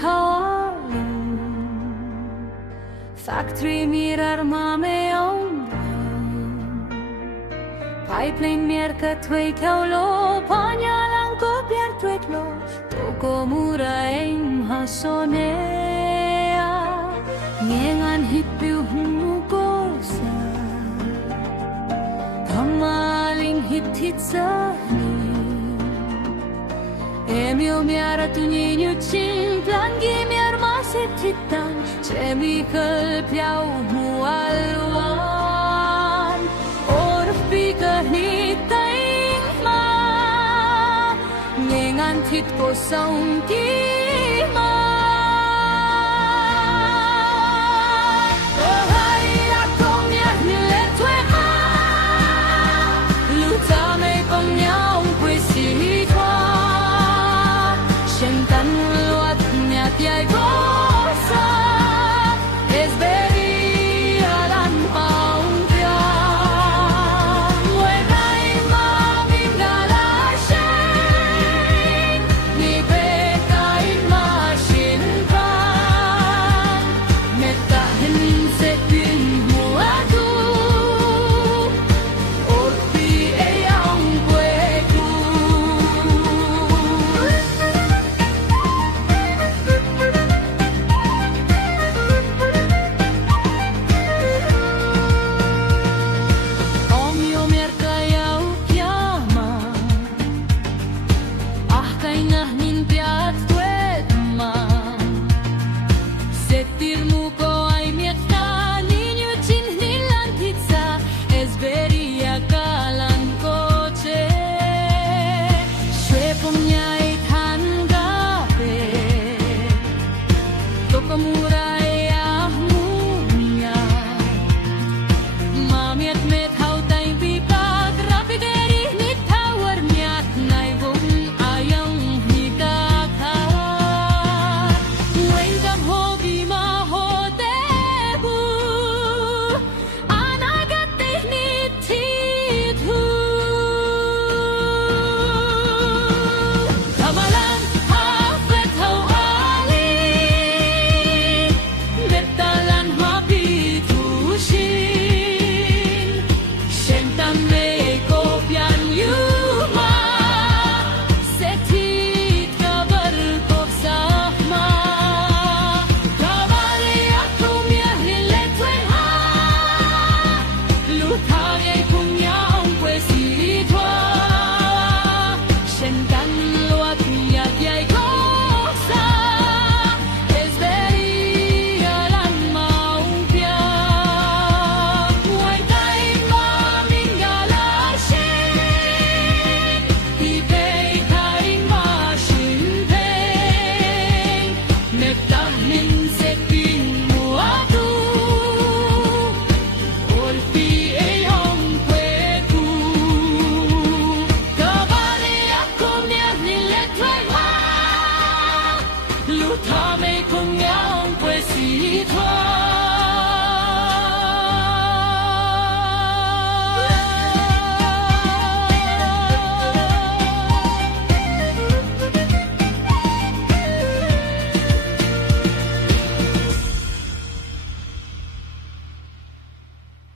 talu Factory mirar mame Pipeline merka twee kaulo panyalang ko biar tweet lo Toko mura aim hasonea Ngengan hipiu humugosa Kamaling hiptitsani Emio miara tunyi chin plangi miar masip titan Chemical piao mualwan Thịt cô sông ký ma hai đã không nhắc lệ thuê ma lưu ta mê bằng nhau quê xí thoa chân tân loạt nhà tiai có xa es beri alan maung tia when I mam in galashe Hãy subscribe cho kênh Ghiền Mì Gõ để không bỏ lỡ